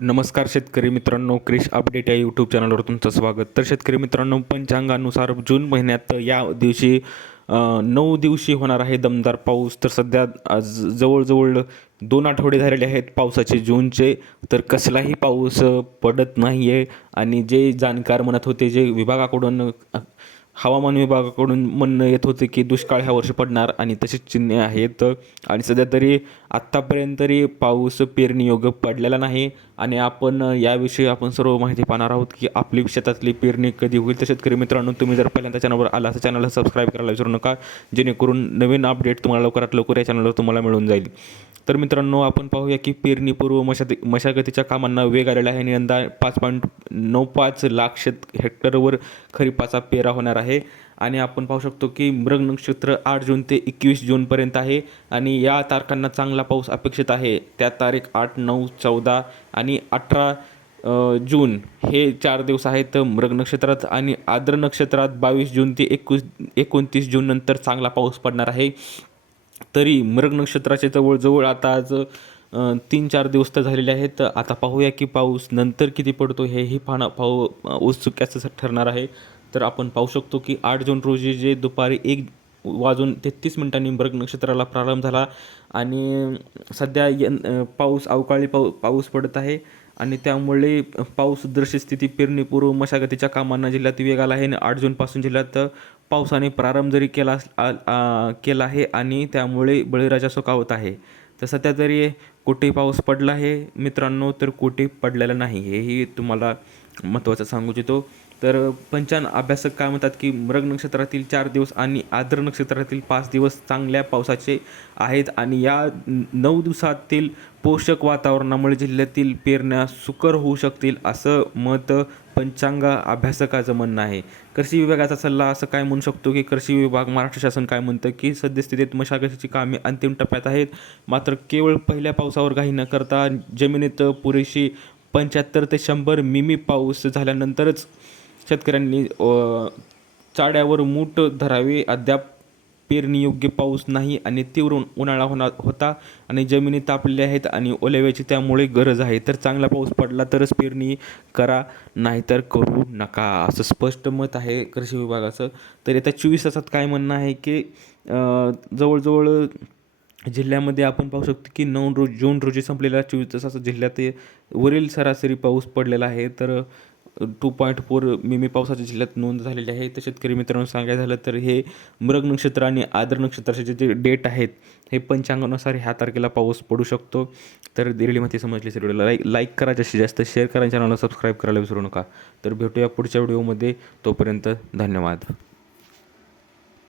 नमस्कार शेतकरी मित्रांनो, क्रिश अपडेट या यूट्यूब चॅनलवर तुमचं स्वागत. तर शेतकरी मित्रांनो, पंचांगानुसार जून महिन्यात या दिवशी 9 दिवशी होणार आहे दमदार पाऊस. तर सध्या आज जवळजवळ 2 आठवडे झालेले आहेत पावसाचे जूनचे. तर कसलाही पाऊस पडत नाही आहे आणि जे जाणकार म्हणत होते, जे विभागाकडून हवामान विभागाकडून म्हणणं येत होते की दुष्काळ ह्या वर्षी पडणार आणि तशीच चिन्हे आहेत. आणि सध्या तरी आत्तापर्यंत तरी पाऊस पेरणीयोग्य पडलेला नाही. आणि आपण याविषयी आपण सर्व माहिती पाहणार आहोत की आपली शेतातली पेरणी कधी होईल. तर शेतकरी मित्रांनो, तुम्ही जर पहिल्यांदा चॅनलवर आला तर चॅनलला सबस्क्राईब करायला विसरू नका, जेणेकरून नवीन अपडेट तुम्हाला लवकरात लवकर या चॅनलवर तुम्हाला मिळून जाईल. तर मित्रांनो, आपण पाहूया की पेरणीपूर्व मशागतीच्या कामांना वेग आलेला आहे आणि यंदा 5.95 लाख हेक्टरवर खरीपाचा पेरा होणार आहे. आणि आपण पाहू शकतो की मृग नक्षत्र 8 जून ते 21 जूनपर्यंत आहे आणि या तारखांना चांगला पाऊस अपेक्षित आहे. त्या तारीख 8, 9, 14 आणि 18 जून हे 4 दिवस आहेत मृग नक्षत्रात. आणि आर्द्र नक्षत्रात 22 जून ते 29 जून नंतर चांगला पाऊस पडणार आहे. तरी मृग नक्षत्राचे जवळजवळ आता आज 3-4 दिवस तर झालेले आहेत. आता पाहूया की पाऊस नंतर किती पडतो हेही पाहू उत्सुक्याचं ठरणार आहे. तर आपण पाहू शकतो की 8 जून रोजी जे दुपारी 1:33 मृग नक्षत्राला प्रारंभ झाला आणि सध्या पाऊस अवकाळी पाऊस पडत आहे आणि त्यामुळे पाऊसदर्शी स्थिती पेरणीपूर्व मशागतीच्या कामांना जिल्ह्यात वेग आला आहे. आणि 8 जूनपासून जिल्ह्यात पावसाने प्रारंभ जरी केला आहे आणि त्यामुळे बळीराजा सुखावत आहे. तर सध्या तरी कुठे पाऊस पडला आहे मित्रांनो, तर कुठे पडलेला नाही, हेही तुम्हाला महत्त्वाचं सांगू इच्छितो. तर पंचांग अभ्यासक काय म्हणतात की मृग नक्षत्रातील 4 दिवस आणि आर्द्र नक्षत्रातील 5 दिवस चांगल्या पावसाचे आहेत आणि या 9 दिवसातील पोषक वातावरणामुळे जिल्ह्यातील पेरण्या सुकर होऊ शकतील, असं मत पंचांग अभ्यासकाचं म्हणणं आहे. कृषी विभागाचा सल्ला असं काय म्हणू शकतो की कृषी विभाग महाराष्ट्र शासन काय म्हणतं की सद्यस्थितीत मशागतीची कामे अंतिम टप्प्यात आहेत, मात्र केवळ पहिल्या पावसावर घाई न करता जमिनीत पुरेशी 75 ते 100 मिमी पाऊस झाल्यानंतरच शेतकऱ्यांनी चाड्यावर मूठ धरावे. अद्याप पेरणीयोग्य पाऊस नाही आणि तीव्र उन्हाळा होता आणि जमिनी तापलेल्या आहेत आणि ओलाव्याची त्यामुळे गरज आहे. तर चांगला पाऊस पडला तरच पेरणी करा, नाहीतर करू नका, असं स्पष्ट मत आहे कृषी विभागाचं. तर येत्या 24 तासात काय म्हणणं आहे की जवळजवळ जिल्ह्यामध्ये आपण पाहू शकतो की 9 जून रोजी संपलेल्या 24 तासात जिल्ह्यात वरील सरासरी पाऊस पडलेला आहे. तर 2.4 मिमी पावसाच्या जिल्ह्यात नोंद झालेली आहे. तर शेतकरी मित्रांनो, सांगायचं झालं तर हे मृग नक्षत्र आणि आर्द्र नक्षत्राचे जे डेट आहेत हे पंचांगानुसार ह्या तारखेला पाऊस पडू शकतो. तर दिलेली माहिती समजली असेल व्हिडिओला लाईक करा, जास्तीत जास्त शेअर करा, चॅनलला सबस्क्राईब करायला विसरू नका. तर भेटूया पुढच्या व्हिडिओमध्ये. तोपर्यंत धन्यवाद.